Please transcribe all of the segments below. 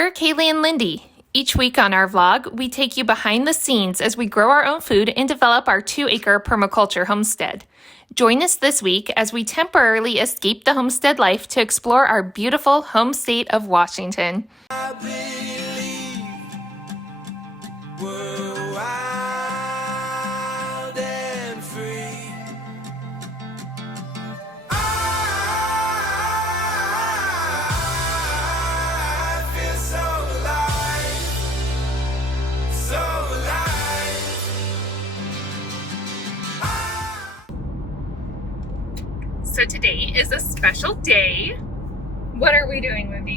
We're Kaylee and Lindy. Each week on our vlog, we take you behind the scenes as we grow our own food and develop our 2-acre permaculture homestead. Join us this week as we temporarily escape the homestead life to explore our beautiful home state of Washington. I believe we're wild and free. I feel so alive, so alive. So today is a special day. What are we doing, Lindy?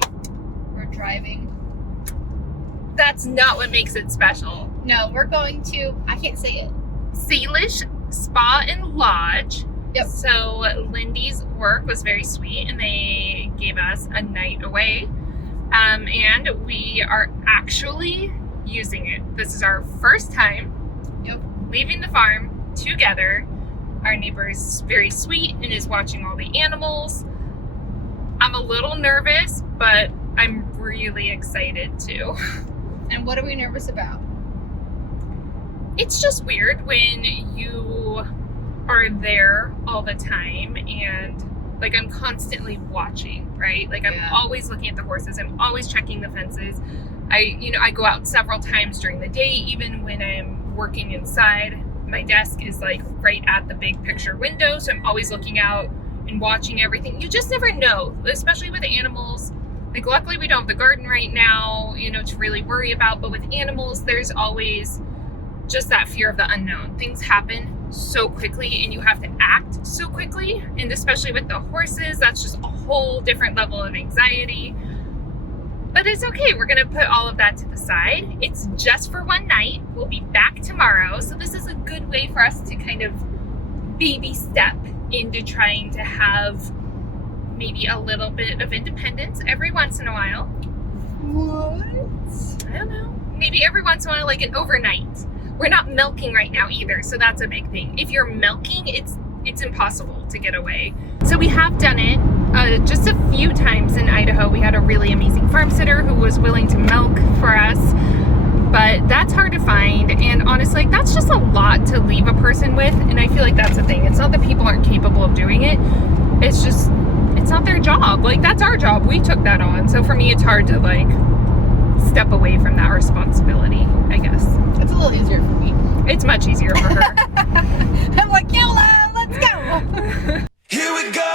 We're driving. That's not what makes it special. No, we're going to, I can't say it. Salish Spa and Lodge. Yep. So Lindy's work was very sweet and they gave us a night away. And we are actually using it. This is our first time leaving the farm together. Our neighbor is very sweet and is watching all the animals. I'm a little nervous, but I'm really excited too. And what are we nervous about? It's just weird when you are there all the time and like I'm constantly watching, right? Like I'm always looking at the horses. I'm always checking the fences. I go out several times during the day, even when I'm working inside. My desk is like right at the big picture window, so I'm always looking out and watching everything. You just never know, especially with animals. Like luckily we don't have the garden right now, to really worry about, but with animals, there's always just that fear of the unknown. Things happen so quickly and you have to act so quickly. And especially with the horses, that's just a whole different level of anxiety. But it's okay, we're gonna put all of that to the side. It's just for one night. We'll be back tomorrow. So this is a good way for us to kind of baby step into trying to have maybe a little bit of independence every once in a while. What? I don't know. Maybe every once in a while, like an overnight. We're not milking right now either, so that's a big thing. If you're milking, it's impossible to get away. So we have done it just a few times in Idaho. We had a really amazing farm sitter who was willing to milk for us, but that's hard to find. And honestly, that's just a lot to leave a person with. And I feel like that's the thing. It's not that people aren't capable of doing it. It's just, it's not their job. Like that's our job. We took that on. So for me, it's hard to like step away from that responsibility, I guess. It's a little easier for me. It's much easier for her. I'm like, Kayla, let's go. Here we go.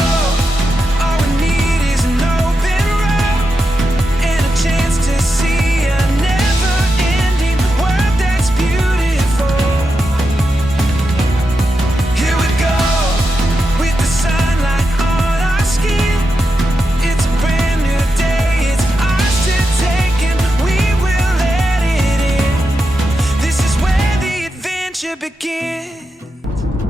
All we need is an open road and a chance to see a never-ending world that's beautiful. Here we go with the sunlight on our skin. It's a brand new day. It's ours to take and we will let it in. This is where the adventure begins.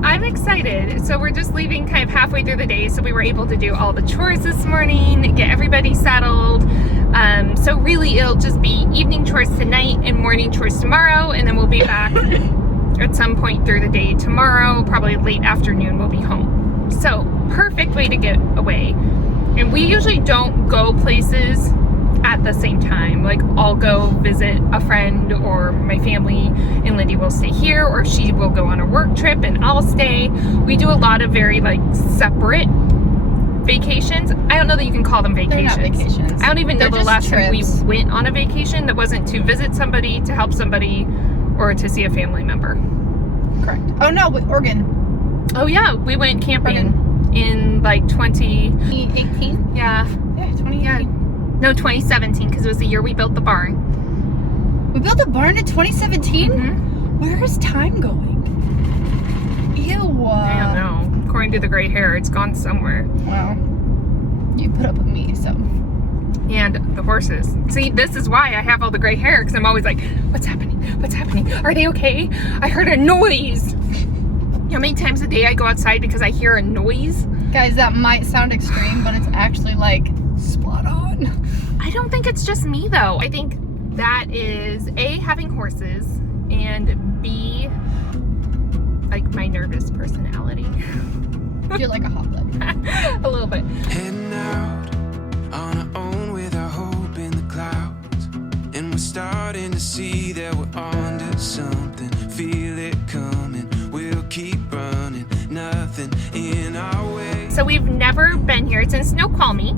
I'm excited. So we're just leaving kind of halfway through the day, so we were able to do all the chores this morning, get everybody settled. So really it'll just be evening chores tonight and morning chores tomorrow, and then we'll be back at some point through the day tomorrow, probably late afternoon we'll be home. So perfect way to get away. And we usually don't go places at the same time. Like I'll go visit a friend or my family and Lindy will stay here, or she will go on a work trip and I'll stay. We do a lot of very like separate vacations. I don't know that you can call them vacations. They're not vacations. I don't even know They're the last time we trips. went on a vacation that wasn't to visit somebody, to help somebody, or to see a family member. Correct. Oh no, Oregon. Oh yeah, we went camping in like 2018? Yeah, 2018. no, 2017, because it was the year we built the barn. We built a barn in 2017? Mm-hmm. Where is time going? Ew. I don't know. According to the gray hair, it's gone somewhere. Well, you put up with me, so. And the horses. See, this is why I have all the gray hair, because I'm always like, what's happening? What's happening? Are they okay? I heard a noise. You know how many times a day I go outside because I hear a noise? Guys, that might sound extreme, but it's actually like spot on. I don't think it's just me though. I think that is A, having horses, and B, like my nervous personality. You're like a hot dog. A little bit. Heading out on our own with our hope in the clouds. never been here. It's in Snoqualmie,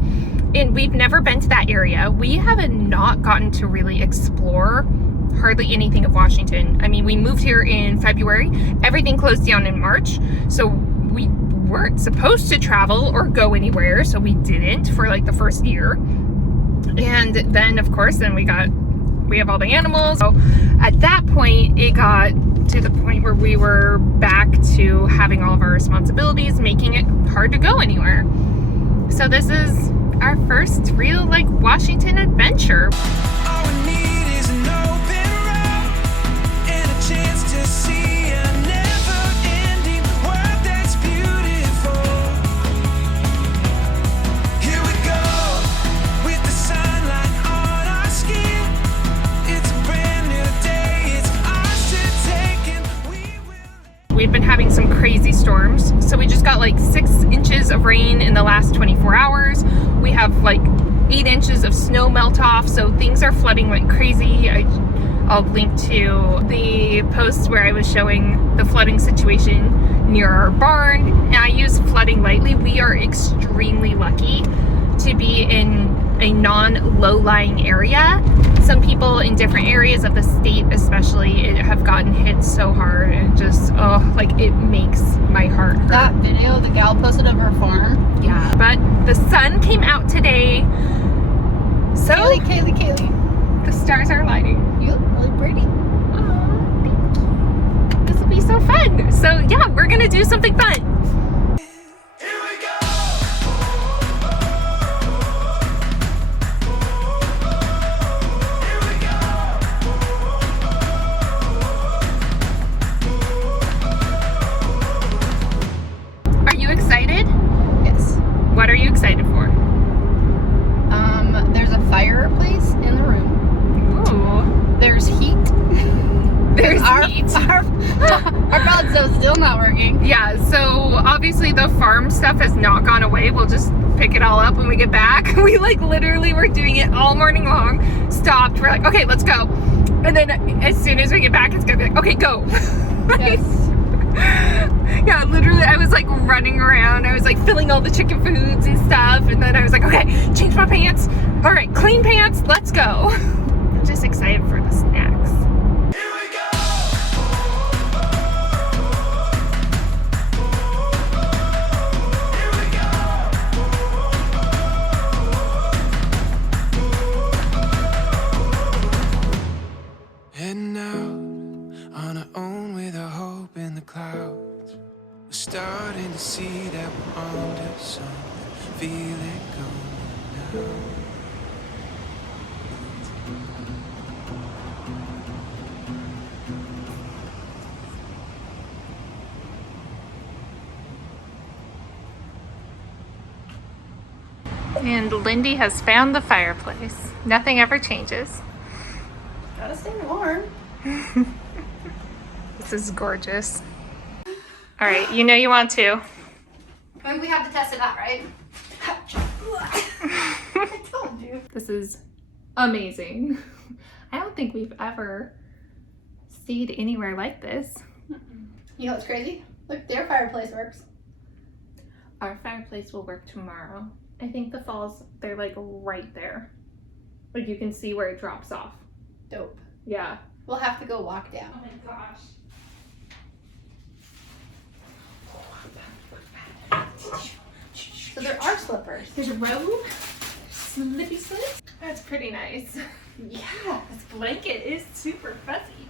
and we've never been to that area. We have not gotten to really explore hardly anything of Washington. I mean, we moved here in February. Everything closed down in March, so we weren't supposed to travel or go anywhere, so we didn't for like the first year. And then, of course, we have all the animals. So at that point, it got to the point where we were back to having all of our responsibilities, making it hard to go anywhere. So this is our first real like Washington adventure. All we need is an open road and a chance to see a never-ending world that's beautiful. Here we go with the sunlight on our skin. It's a brand new day. It's ours to take, and we will. We've been having some crazy storms. So we just got like 6 inches of rain in the last 24 hours. We have like 8 inches of snow melt off, so things are flooding like crazy. I'll link to the post where I was showing the flooding situation near our barn. And I use flooding lightly. We are extremely lucky to be in a non-low-lying area. Some people in different areas of the state especially have gotten hit so hard, and just like it makes my heart hurt. That video the gal posted of her farm. Yeah, but the sun came out today, so Kaylee. the stars are lighting. You look really pretty. Aw, thank you. This will be so fun. So yeah, we're gonna do something fun. Here we go. Here we go. Are you excited? Yes. What are you excited for? There's a fireplace in the room. Ooh, There's heat. there's Our heat. our bellet's still not working. Yeah, so obviously the farm stuff has not gone away. We'll just pick it all up when we get back. We like literally were doing it all morning long. Stopped. We're like, okay, let's go. And then as soon as we get back, it's gonna be like, okay, go. Yes. Yeah, literally I was like running around. I was like filling all the chicken foods and stuff. And then I was like, okay, change my pants. All right, clean pants. Let's go. I'm just excited for the snacks. Here we go. Here we go. Heading out on our own with our hope in the clouds. We're starting to see that we're onto something. Feel it coming now. And Lindy has found the fireplace. Nothing ever changes. Gotta stay warm. This is gorgeous. All right, you know you want to. I mean, we have to test it out, right? I told you. This is amazing. I don't think we've ever stayed anywhere like this. You know what's crazy? Look, their fireplace works. Our fireplace will work tomorrow. I think the falls, they're like right there. Like you can see where it drops off. Dope. Yeah. We'll have to go walk down. Oh my gosh. So there are slippers. There's a robe. Slippy slips. That's pretty nice. Yeah. This blanket is super fuzzy.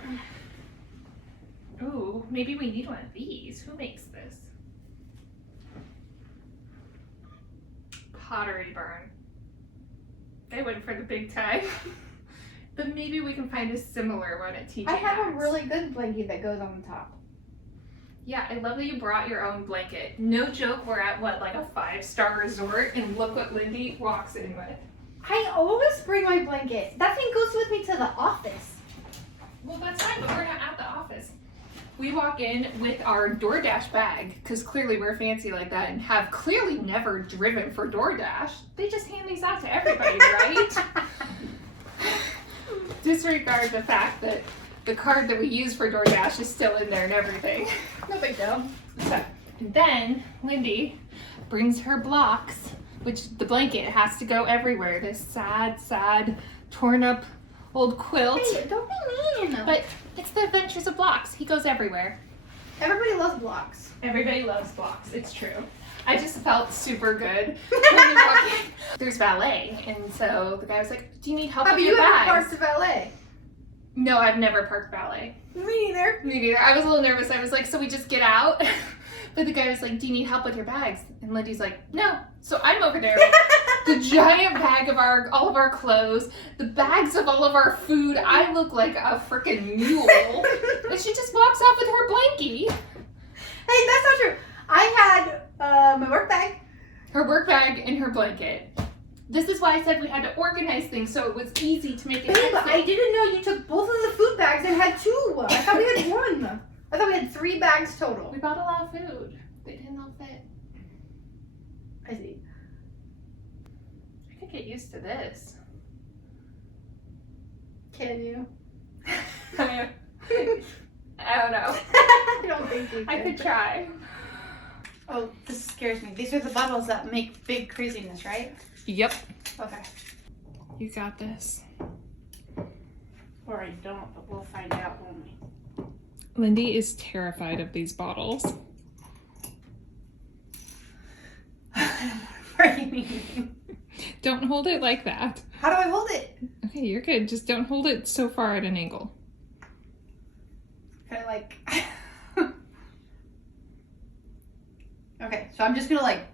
Ooh, maybe we need one of these. Who makes this? Pottery Barn. They went for the big time. But maybe we can find a similar one at TJ I have a Maxx. really good blanket that goes on the top. Yeah, I love that you brought your own blanket. No joke, we're at what, like a 5-star resort, and look what Lindy walks in with. I always bring my blanket. That thing goes with me to the office. Well, that's fine, but we're not at the office. We walk in with our DoorDash bag, because clearly we're fancy like that and have clearly never driven for DoorDash. They just hand these out to everybody, right? Disregard the fact that the card that we use for DoorDash is still in there and everything. No big deal. So, and then Lindy brings her blocks, which the blanket has to go everywhere. This sad, torn up old quilt. Hey, don't be mean. But it's the adventures of blocks. He goes everywhere. Everybody loves blocks. Everybody loves blocks. It's true. I just felt super good when we walk in. There's valet, and so the guy was like, "Do you need help with your bags?" Have you ever parked a valet? No, I've never parked valet. Me neither. Me neither. I was a little nervous. I was like, "So we just get out?" But the guy was like, "Do you need help with your bags?" And Lindy's like, "No." So I'm over there with the giant bag of all of our clothes, the bags of all of our food. I look like a freaking mule. And she just walks off with her blankie. Hey, that's not true. I had my work bag. Her work bag and her blanket. This is why I said we had to organize things so it was easy to make it Babe, happen. I didn't know you took both of the food bags and had 2. I thought we had 1. I thought we had 3 bags total. We bought a lot of food. They didn't all fit. I see. I could get used to this. Can you? I don't know. I don't think you can. I could try. Oh, this scares me. These are the bottles that make big craziness, right? Yep. Okay. You got this. Or I don't, but we'll find out, won't we? Lindy is terrified of these bottles. What do you mean? Don't hold it like that. How do I hold it? Okay, you're good. Just don't hold it so far at an angle. Can I like... Okay, so I'm just gonna like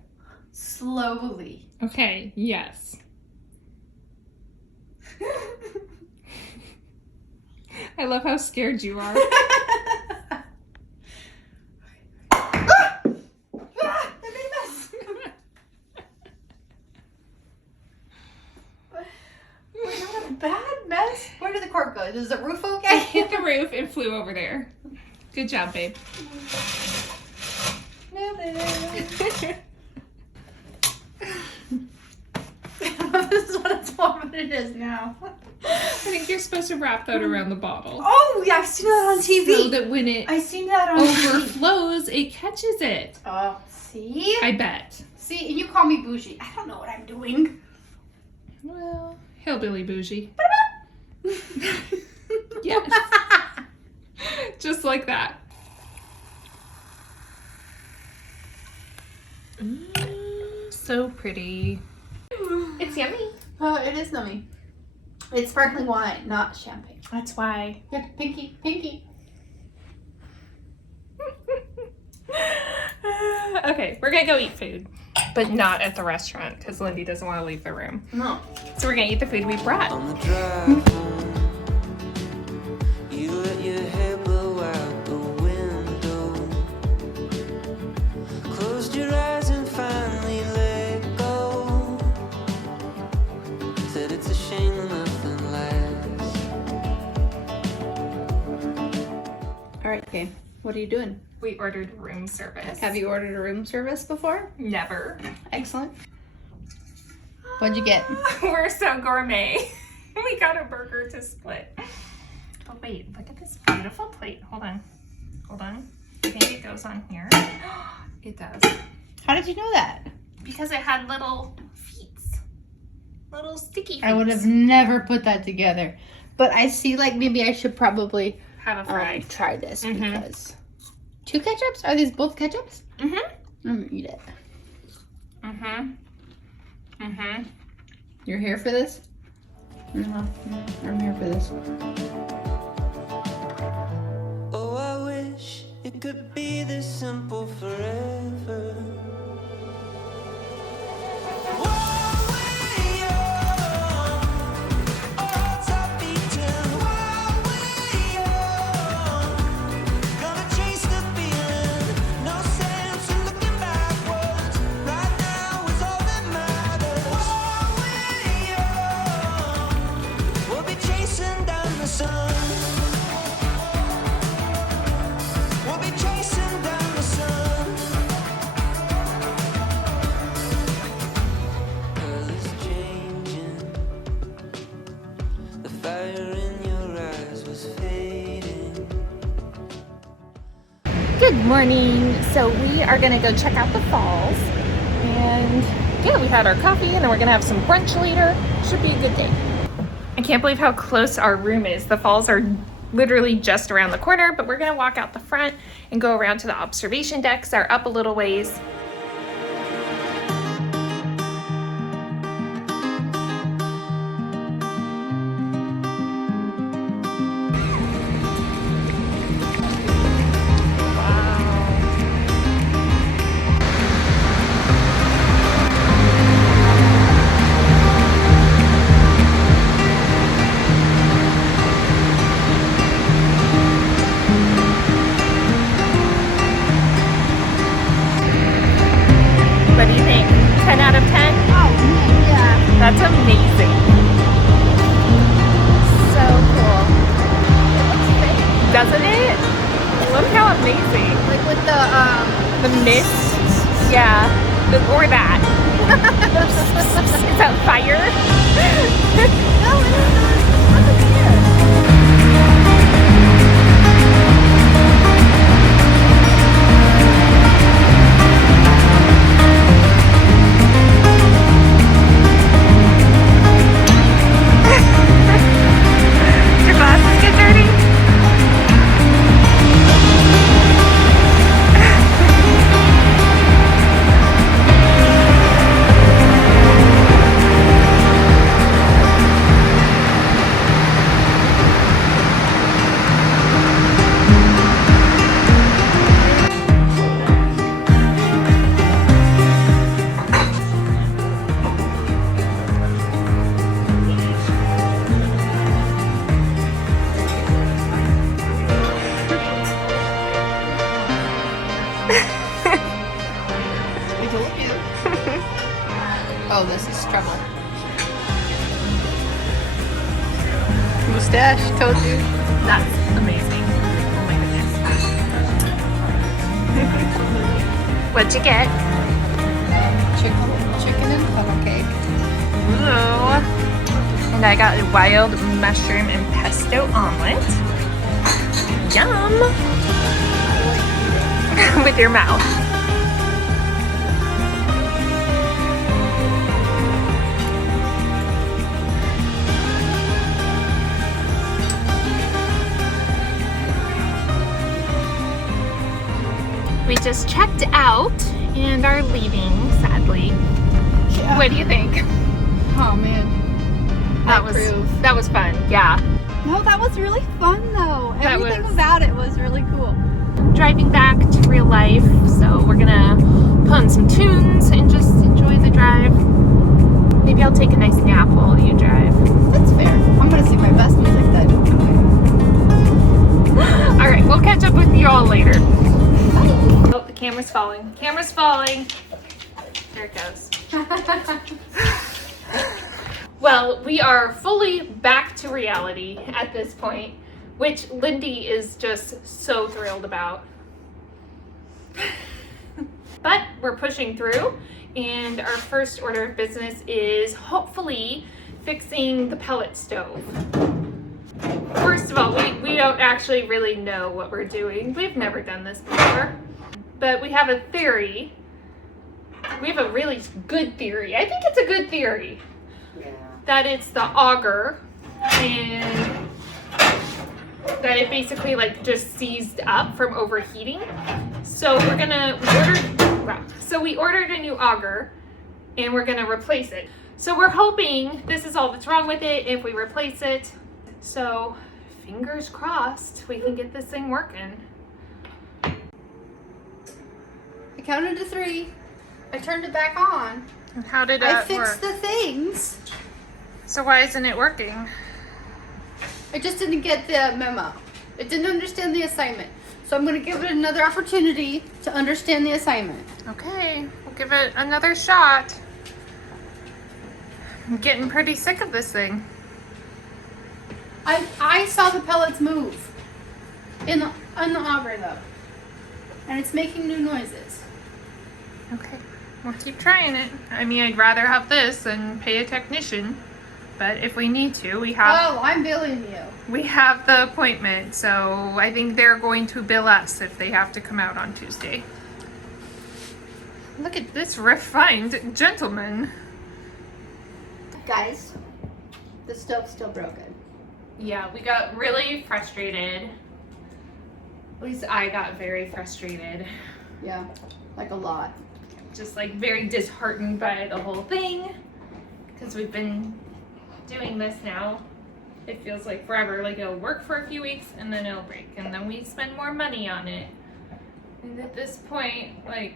slowly. Okay, yes. I love how scared you are. I made a mess. We're not a bad mess. Where did the cork go? Is the roof I okay? hit the roof and flew over there. Good job, babe. This is what it's for, but it is now. I think you're supposed to wrap that around the bottle. Oh, yeah, I've seen that on TV. So that when it I've seen that on TV. overflows, it catches it. Oh, see? I bet. See, and you call me bougie. I don't know what I'm doing. Well, hillbilly bougie. Yes. Just like that. So pretty. It's yummy. Oh, it is yummy. It's sparkling wine, not champagne. That's why. Good, pinky. Okay, we're gonna go eat food, but not at the restaurant because Lindy doesn't want to leave the room. No. So we're gonna eat the food we brought. On the drive home, you let your hair blow out the window. Closed your eyes and finally let go. Said it's a shame that nothing lasts. All right, okay. What are you doing? We ordered room service. Have you ordered a room service before? Never. Excellent. What'd you get? We're so gourmet. We got a burger to split. Oh wait, look at this beautiful plate. Hold on. I think it goes on here. It does. How did you know that? Because it had little feet. Little sticky feet. I would have never put that together. But I see like maybe I should probably have a fry. try this Mhm. because 2 ketchups? Are these both ketchups? Mm-hmm. I'm gonna eat it. Mm-hmm. Mm-hmm. You're here for this? No, I'm here for this. Oh, I wish it could be this simple forever. Good morning. So we are gonna go check out the falls, And yeah, we had our coffee and then we're gonna have some brunch later. Should be a good day. I can't believe how close our room is. The falls are literally just around the corner, but we're gonna walk out the front and go around to the observation decks. They're up a little ways. What do you think? 10 out of 10? Oh, yeah. That's amazing. So cool. It looks fake. Doesn't it? Look how amazing. Like with The mist. Yeah. Or that. Is that fire? No, it's nothing here. Your glasses get dirty? I told you. Oh, this is trouble. Mustache, told you. That's amazing. Oh my goodness. What'd you get? Chicken and funnel cake. Ooh. And I got a wild mushroom and pesto omelet. Yum! With your mouth. We just checked out and are leaving, sadly. Yeah. What do you think? Oh man. That I was approve. that was fun. Yeah. No, that was really fun though. That Everything was- about it was really cool. Driving back to real life, so we're gonna put on some tunes and just enjoy the drive. Maybe I'll take a nice nap while you drive. That's fair. I'm gonna sing my best music then. All right, we'll catch up with you all later. Oh, the camera's falling. Camera's falling. There it goes. Well, we are fully back to reality at this point, which Lindy is just so thrilled about. But we're pushing through, and our first order of business is hopefully fixing the pellet stove. First of all, we don't actually really know what we're doing. We've never done this before, but we have a theory. We have a really good theory. I think it's a good theory. Yeah. That it's the auger, and that it basically like just seized up from overheating. So we ordered a new auger, and we're gonna replace it. So we're hoping this is all that's wrong with it if we replace it. So fingers crossed we can get this thing working. I counted to 3. I turned it back on. How did I that fixed work? the things. So why isn't it working? I just didn't get the memo. It didn't understand the assignment. So I'm going to give it another opportunity to understand the assignment. Okay, we'll give it another shot. I'm getting pretty sick of this thing. I saw the pellets move in the auger though, and it's making new noises. Okay, we'll keep trying it. I mean, I'd rather have this than pay a technician, but if we need to, we have Oh, I'm billing you. the appointment, so I think they're going to bill us if they have to come out on Tuesday. Look at this refined gentleman. Guys, the stove's still broken. Yeah, we got really frustrated. At least I got very frustrated. Yeah, like a lot. Just like very disheartened by the whole thing. Because we've been doing this now. It feels like forever. Like it'll work for a few weeks and then it'll break. And then we spend more money on it. And at this point, like,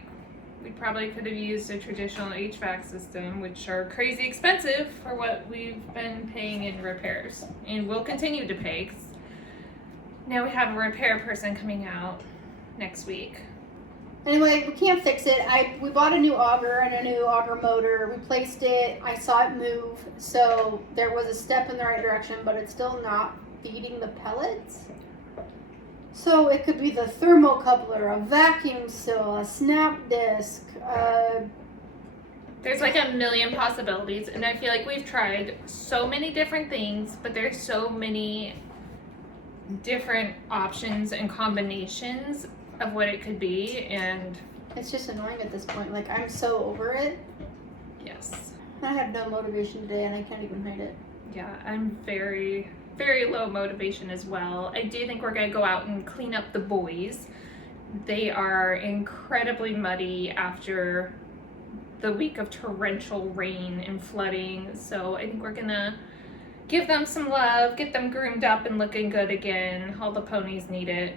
we probably could have used a traditional HVAC system, which are crazy expensive for what we've been paying in repairs. And we'll continue to pay. 'Cause now we have a repair person coming out next week. Anyway, we can't fix it. We bought a new auger and a new auger motor, replaced it. I saw it move, so there was a step in the right direction, but it's still not feeding the pellets. So it could be the thermocoupler, a vacuum seal, a snap disc. There's like a million possibilities, and I feel like we've tried so many different things, but there's so many different options and combinations of what it could be, and It's just annoying at this point. Like, I'm so over it. yes. I have no motivation today, and I can't even hide it. Yeah, I'm very, very low motivation as well. I do think we're gonna go out and clean up the boys. They are incredibly muddy after the week of torrential rain and flooding, so I think we're gonna give them some love, get them groomed up and looking good again. All the ponies need it.